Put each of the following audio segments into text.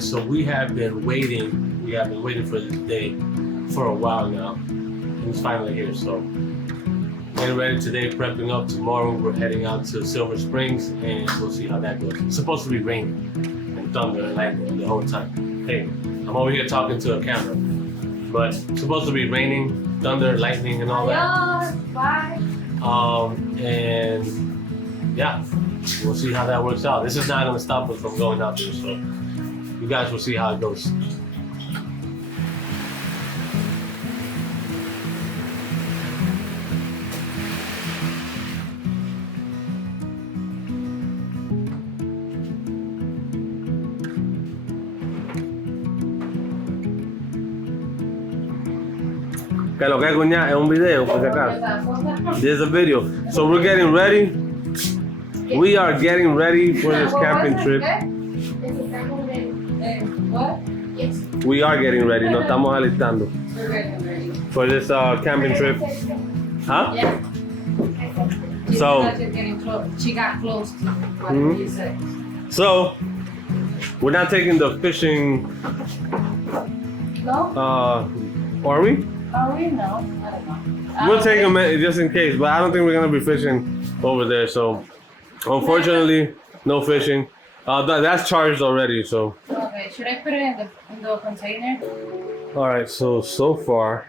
And so we have been waiting. We have been waiting for this day for a while now. And it's finally here. So getting ready today, prepping up. Tomorrow we're heading out to Silver Springs, and we'll see how that goes. It's supposed to be raining and thunder and lightning the whole time. Hey, I'm over here talking to a camera, but it's supposed to be raining, thunder, lightning, and all that. Bye. And yeah, we'll see how that works out. This is not going to stop us from going out there, so you guys will see how it goes. ¿Qué lo que cuña? Es un video, por si acaso. There's a video. So we're getting ready. We are getting ready for this camping trip. What? Yes. We are getting ready. Nos estamos alistando We're ready. for this camping trip. Huh? Yeah. So, She got close to what you said. so we're not taking the fishing. No? Are we? Are we? No. I don't know. We'll take them just in case, but I don't think we're gonna be fishing over there. So, unfortunately, no fishing. That's charged already. So. Okay. Should I put it in the container? All right. So far,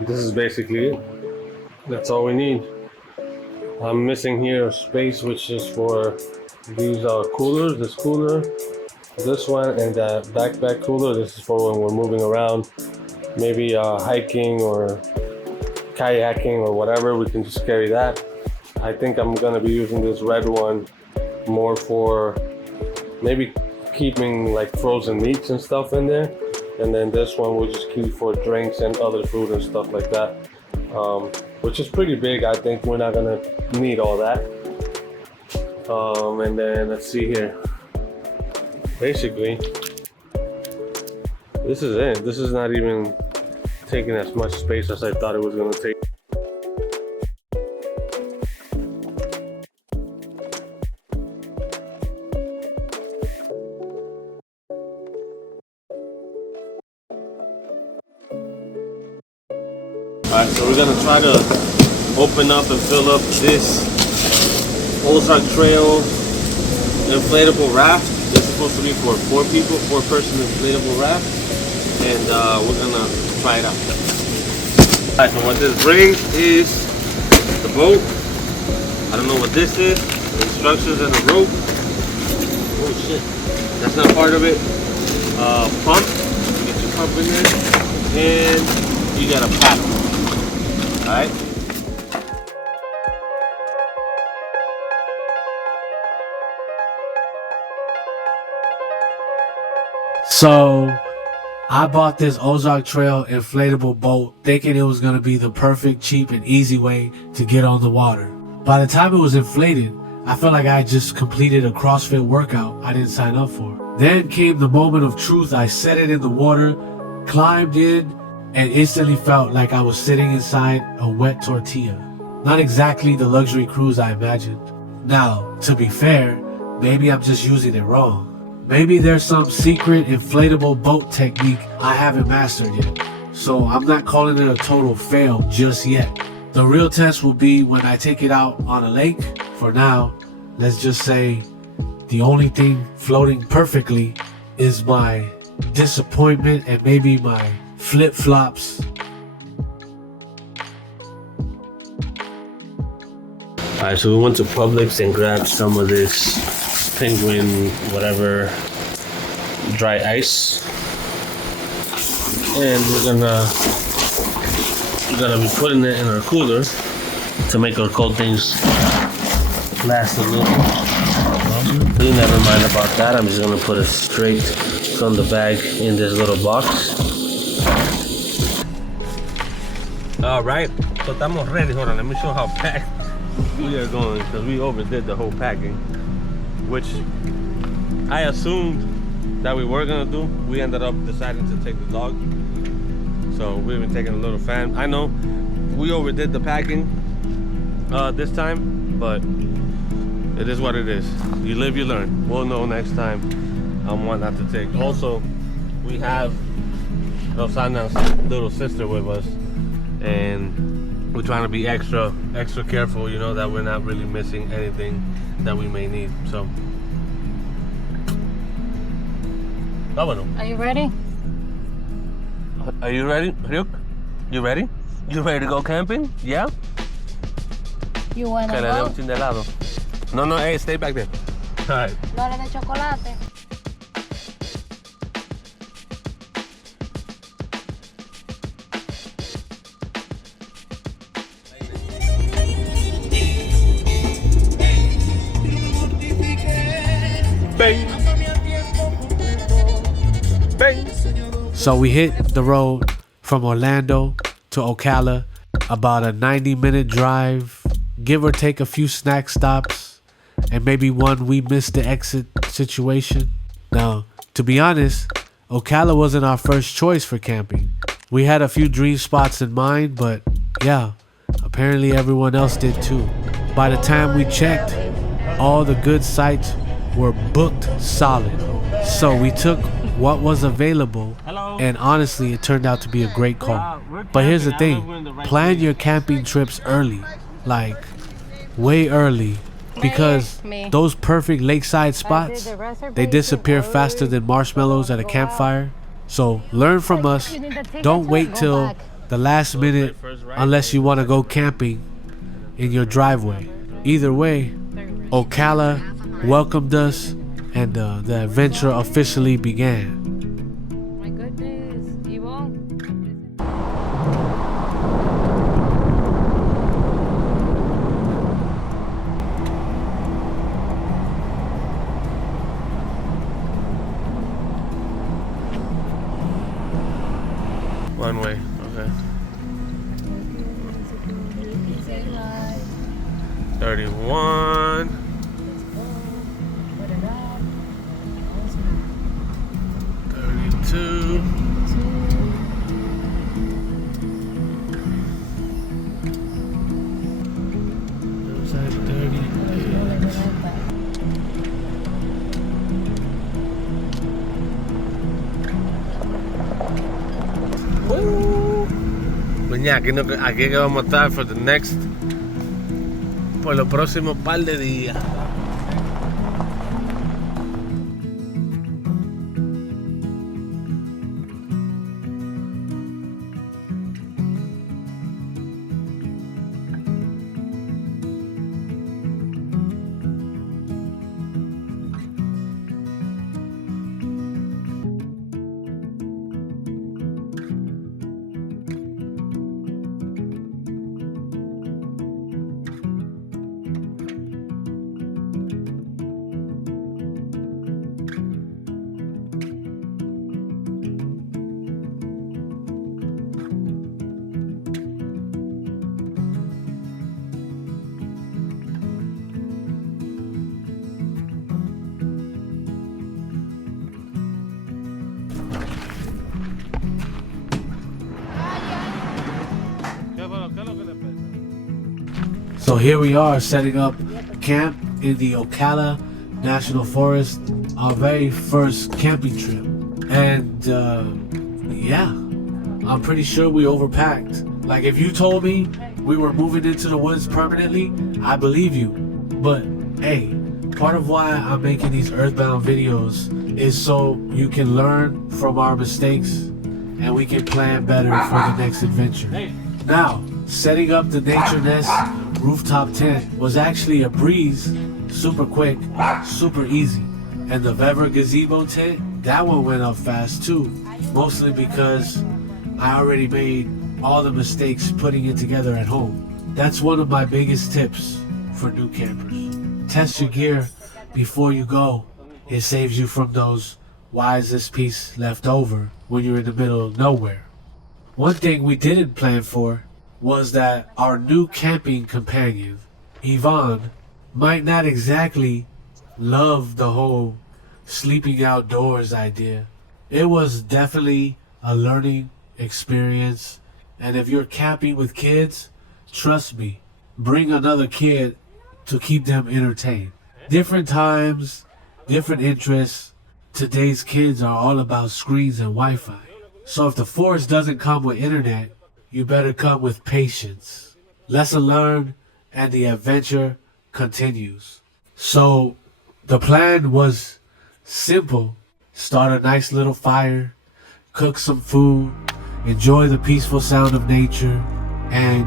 this is basically it. That's all we need. I'm missing here a space which is for these coolers. This cooler, this one, and that backpack cooler. This is for when we're moving around. Maybe hiking or kayaking or whatever, we can just carry that. I think I'm gonna be using this red one more for maybe keeping like frozen meats and stuff in there. And then this one we'll just keep for drinks and other food and stuff like that. Which is pretty big. I think we're not gonna need all that. And then let's see here. Basically, this is it. This is not even taking as much space as I thought it was gonna take. Alright, so we're gonna try to open up and fill up this Ozark Trail inflatable raft. This is supposed to be for 4 people, 4-person inflatable raft. And we're gonna try it out. Alright, so what this brings is the boat. I don't know what this is. The instructions and the rope. Oh shit, that's not part of it. Pump. You get your pump in there, and you got a paddle. Alright. So I bought this Ozark Trail inflatable boat thinking it was going to be the perfect, cheap, and easy way to get on the water. By the time it was inflated, I felt like I had just completed a CrossFit workout I didn't sign up for. Then came the moment of truth. I set it in the water, climbed in, and instantly felt like I was sitting inside a wet tortilla. Not exactly the luxury cruise I imagined. Now, to be fair, maybe I'm just using it wrong. Maybe there's some secret inflatable boat technique I haven't mastered yet. So I'm not calling it a total fail just yet. The real test will be when I take it out on a lake. For now, let's just say the only thing floating perfectly is my disappointment and maybe my flip-flops. Alright, so we went to Publix and grabbed some of this Penguin whatever dry ice, and we're gonna be putting it in our cooler to make our cold things last a little bit. Never mind about that. I'm just gonna put it straight from the bag in this little box. Alright, so estamos ready. Hold on, let me show how packed we are going, because we overdid the whole packing, which I assumed that we were gonna do. We ended up deciding to take the dog, so we've been taking a little fan. I know we overdid the packing this time, but it is what it is. You live, you learn. We'll know next time one not to take. Also, we have Rosana's little sister with us, and we're trying to be extra careful, you know, that we're not really missing anything that we may need. So, vámonos. Are you ready? Are you ready, Ryuk? You ready? You ready to go camping? Yeah? You wanna Que le dé un go? chin de helado. No, hey, stay back there. All right. Dale de chocolate. Bang. Bang. So we hit the road from Orlando to Ocala, about a 90-minute drive, give or take a few snack stops, and maybe one we missed the exit situation. Now, to be honest, Ocala wasn't our first choice for camping. We had a few dream spots in mind, but yeah, apparently everyone else did too. By the time we checked, all the good sites were booked solid. So we took what was available, and honestly, it turned out to be a great call. But here's the thing, plan your camping trips early, like way early, because those perfect lakeside spots, they disappear faster than marshmallows at a campfire. So learn from us, don't wait till the last minute unless you want to go camping in your driveway. Either way, Ocala welcomed us, and the adventure officially began. My goodness, Yvonne. One way, okay. 31. 32. Those are 38. Pues ya, aquí que vamos a estar for the next, por los próximos par de días. So here we are setting up camp in the Ocala National Forest, our very first camping trip. And yeah, I'm pretty sure we overpacked. Like if you told me we were moving into the woods permanently, I believe you. But hey, part of why I'm making these Earthbound videos is so you can learn from our mistakes and we can plan better for the next adventure. Now, setting up the Nature Nest rooftop tent was actually a breeze, super quick, super easy. And the Vever gazebo tent, that one went up fast too, mostly because I already made all the mistakes putting it together at home. That's one of my biggest tips for new campers. Test your gear before you go. It saves you from those why is this piece left over when you're in the middle of nowhere. One thing we didn't plan for was that our new camping companion, Yvonne, might not exactly love the whole sleeping outdoors idea. It was definitely a learning experience, and if you're camping with kids, trust me, bring another kid to keep them entertained. Different times, different interests, today's kids are all about screens and Wi-Fi. So if the forest doesn't come with internet, you better come with patience. Lesson learned, and the adventure continues. So the plan was simple. Start a nice little fire, cook some food, enjoy the peaceful sound of nature, and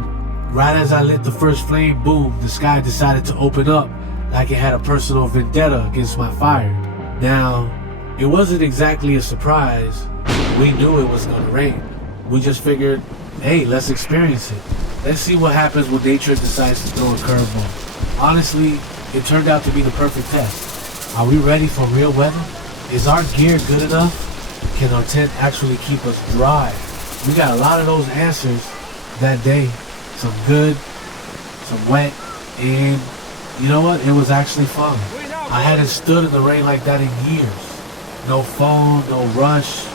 right as I lit the first flame, boom, the sky decided to open up like it had a personal vendetta against my fire. Now, it wasn't exactly a surprise. We knew it was gonna rain. We just figured, hey, let's experience it. Let's see what happens when nature decides to throw a curveball. Honestly, it turned out to be the perfect test. Are we ready for real weather? Is our gear good enough? Can our tent actually keep us dry? We got a lot of those answers that day. Some good, some wet, and you know what? It was actually fun. I hadn't stood in the rain like that in years. No phone, no rush,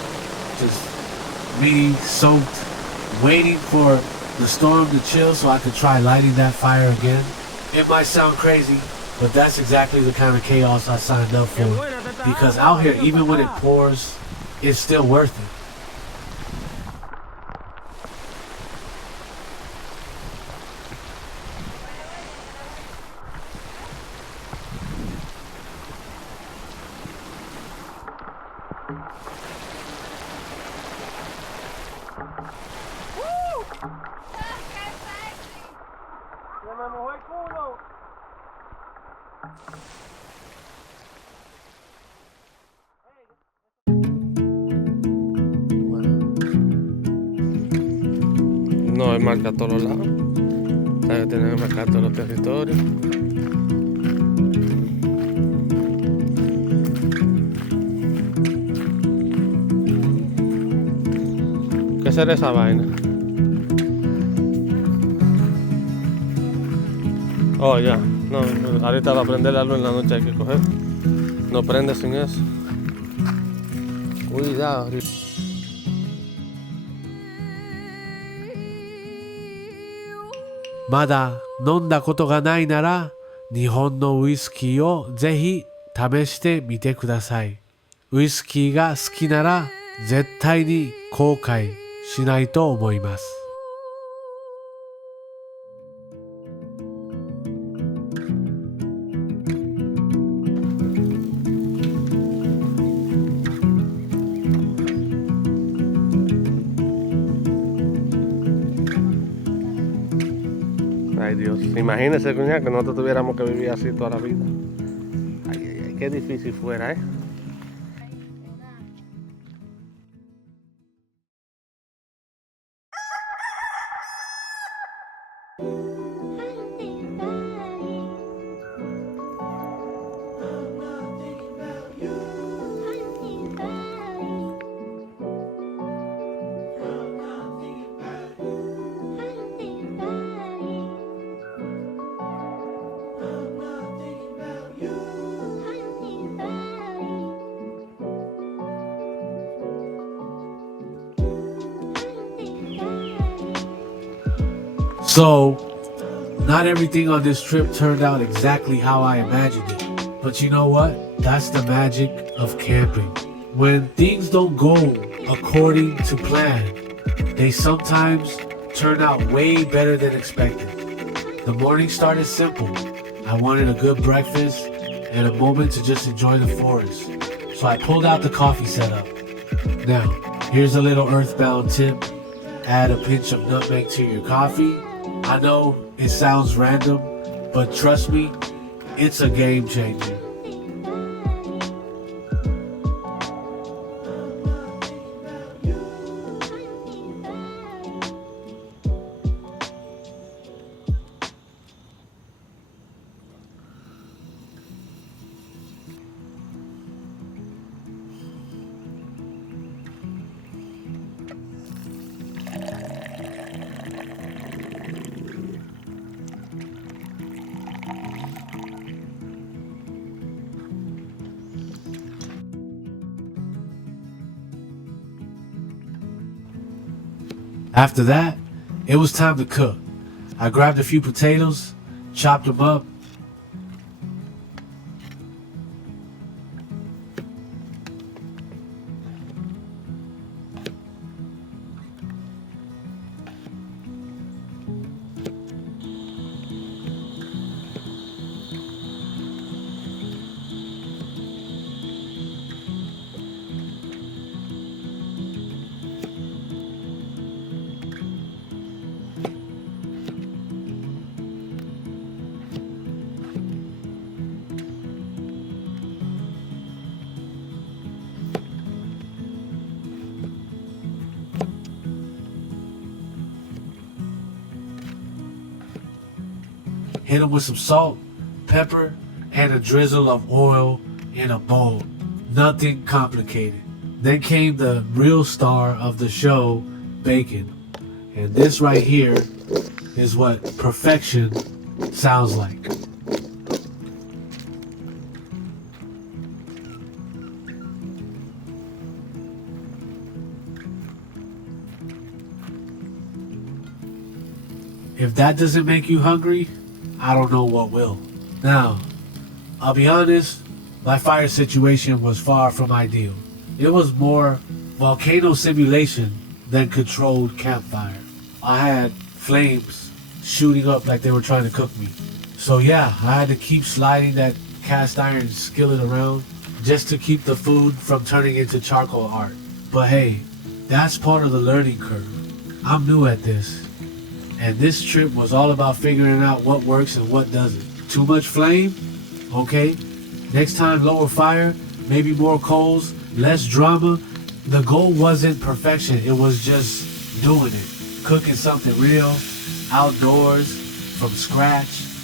just me soaked, waiting for the storm to chill so I could try lighting that fire again. It might sound crazy, but that's exactly the kind of chaos I signed up for. Because out here, even when it pours, it's still worth it. No hay marca a todos lados. Hay que tener que marcar todos los territorios. ¿Qué será esa vaina? Oh, ya. No, ahorita va a prender la luz en la noche, hay que coger. No prende sin eso. Cuidado. まだ飲んだことがないなら、日本のウイスキーをぜひ試してみてください。ウイスキーが好きなら絶対に後悔しないと思います。Ay Dios, imagínese, cuñada, que nosotros tuviéramos que vivir así toda la vida. Ay, ay, ay, qué difícil fuera, ¿eh? So, not everything on this trip turned out exactly how I imagined it. But you know what? That's the magic of camping. When things don't go according to plan, they sometimes turn out way better than expected. The morning started simple. I wanted a good breakfast and a moment to just enjoy the forest. So I pulled out the coffee setup. Now, here's a little Earthbound tip. Add a pinch of nutmeg to your coffee. I know it sounds random, but trust me, it's a game changer. After that, it was time to cook. I grabbed a few potatoes, chopped them up, hit them with some salt, pepper, and a drizzle of oil in a bowl. Nothing complicated. Then came the real star of the show, bacon. And this right here is what perfection sounds like. If that doesn't make you hungry, I don't know what will. Now, I'll be honest, my fire situation was far from ideal. It was more volcano simulation than controlled campfire. I had flames shooting up like they were trying to cook me. So yeah, I had to keep sliding that cast iron skillet around just to keep the food from turning into charcoal art. But hey, that's part of the learning curve. I'm new at this. And this trip was all about figuring out what works and what doesn't. Too much flame? Okay. Next time, lower fire, maybe more coals, less drama. The goal wasn't perfection, it was just doing it. Cooking something real, outdoors, from scratch.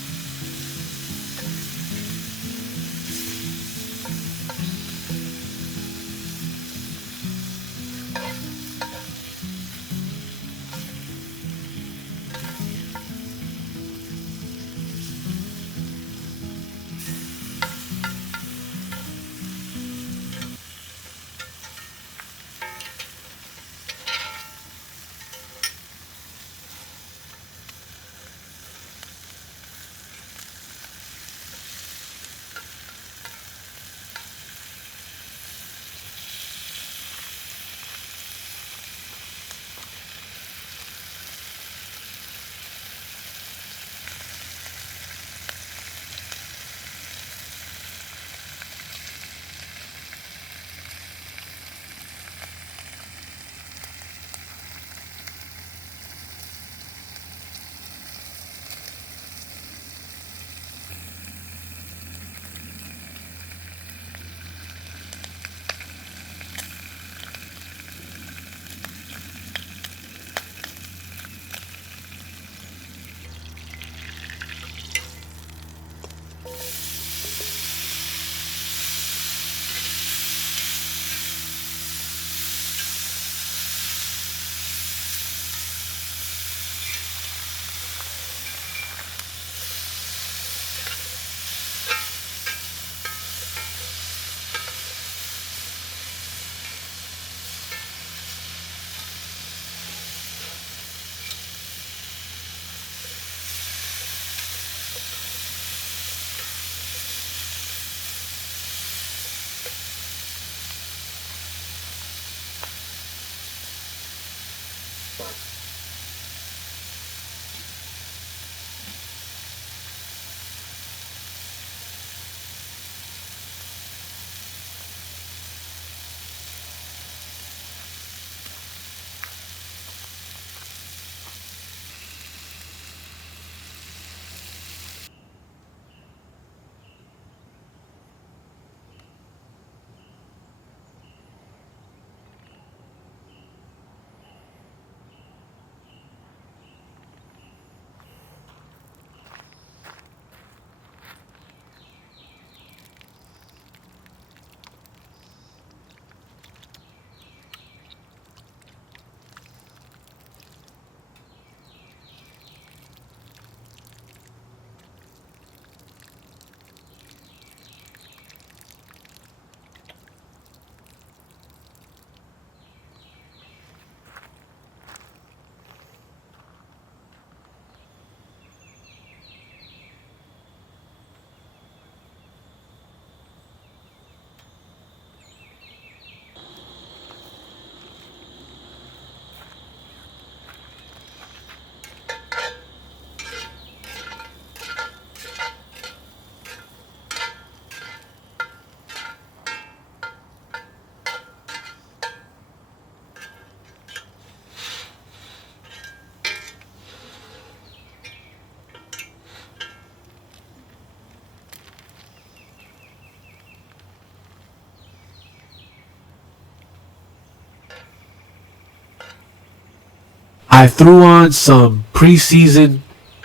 I threw on some pre-seasoned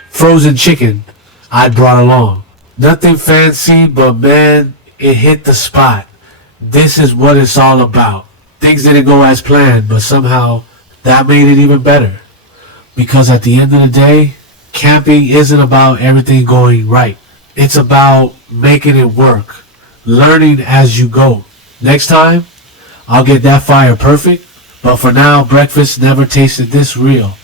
frozen chicken I'd brought along. Nothing fancy, but man, it hit the spot. This is what it's all about. Things didn't go as planned, but somehow that made it even better. Because at the end of the day, camping isn't about everything going right. It's about making it work, learning as you go. Next time, I'll get that fire perfect, but for now, breakfast never tasted this real.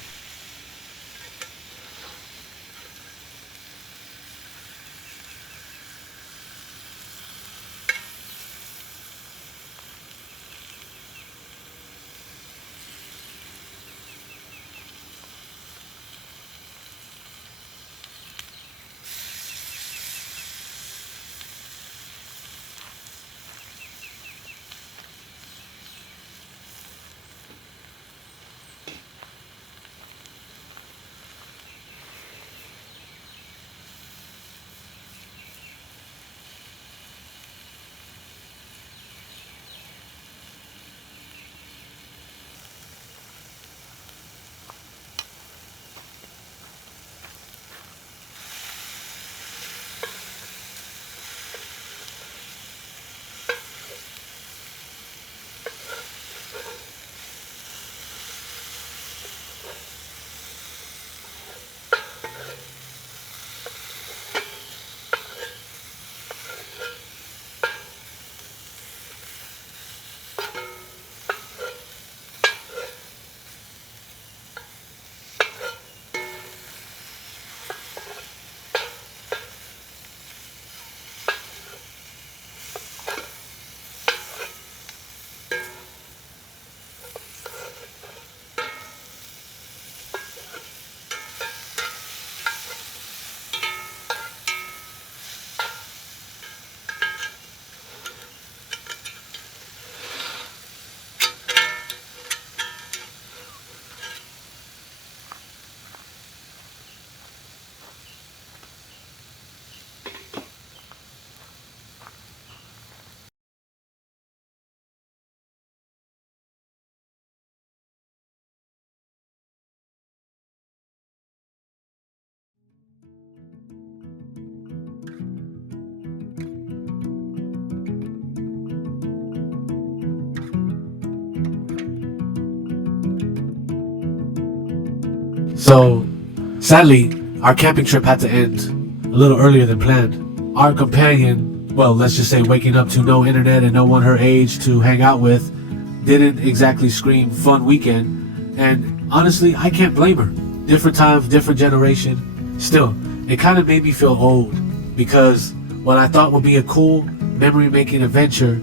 So, sadly, our camping trip had to end a little earlier than planned. Our companion, well, let's just say waking up to no internet and no one her age to hang out with, didn't exactly scream fun weekend. And honestly, I can't blame her. Different times, different generation. Still, it kind of made me feel old because what I thought would be a cool memory-making adventure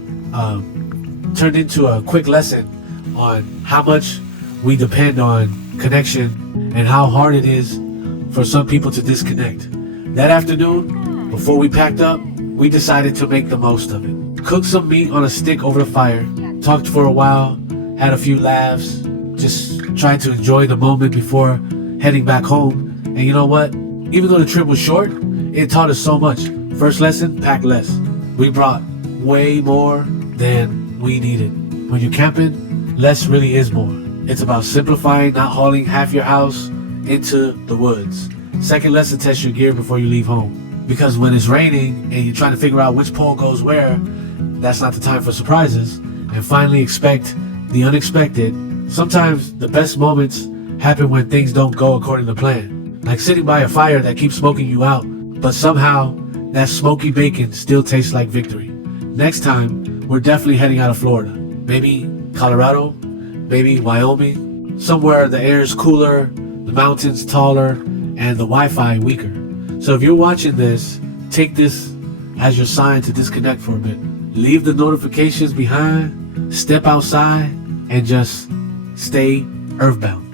turned into a quick lesson on how much we depend on connection and how hard it is for some people to disconnect. That afternoon, before we packed up, we decided to make the most of it. Cooked some meat on a stick over the fire, talked for a while, had a few laughs, just tried to enjoy the moment before heading back home. And you know what? Even though the trip was short, it taught us so much. First lesson, pack less. We brought way more than we needed. When you're camping, less really is more. It's about simplifying, not hauling half your house into the woods. Second lesson, test your gear before you leave home. Because when it's raining and you're trying to figure out which pole goes where, that's not the time for surprises. And finally, expect the unexpected. Sometimes the best moments happen when things don't go according to plan. Like sitting by a fire that keeps smoking you out, but somehow that smoky bacon still tastes like victory. Next time, we're definitely heading out of Florida. Maybe Colorado, maybe Wyoming, somewhere the air is cooler, the mountains taller, and the Wi-Fi weaker. So if you're watching this, take this as your sign to disconnect for a bit. Leave the notifications behind, step outside, and just stay earthbound.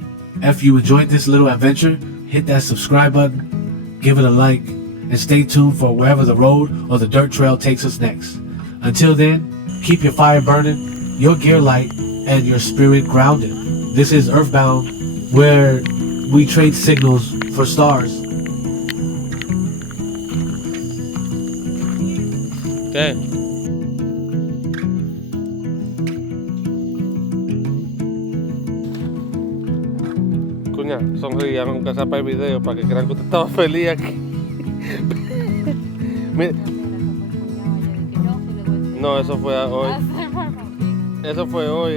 If you enjoyed this little adventure, hit that subscribe button, give it a like, and stay tuned for wherever the road or the dirt trail takes us next. Until then, keep your fire burning, your gear light, and your spirit grounded. This is Earthbound, where we trade signals for stars. Okay. Coña, sonreían aunque sea para el video para que crean que usted estaba feliz aquí. No, eso fue hoy. Eso fue hoy,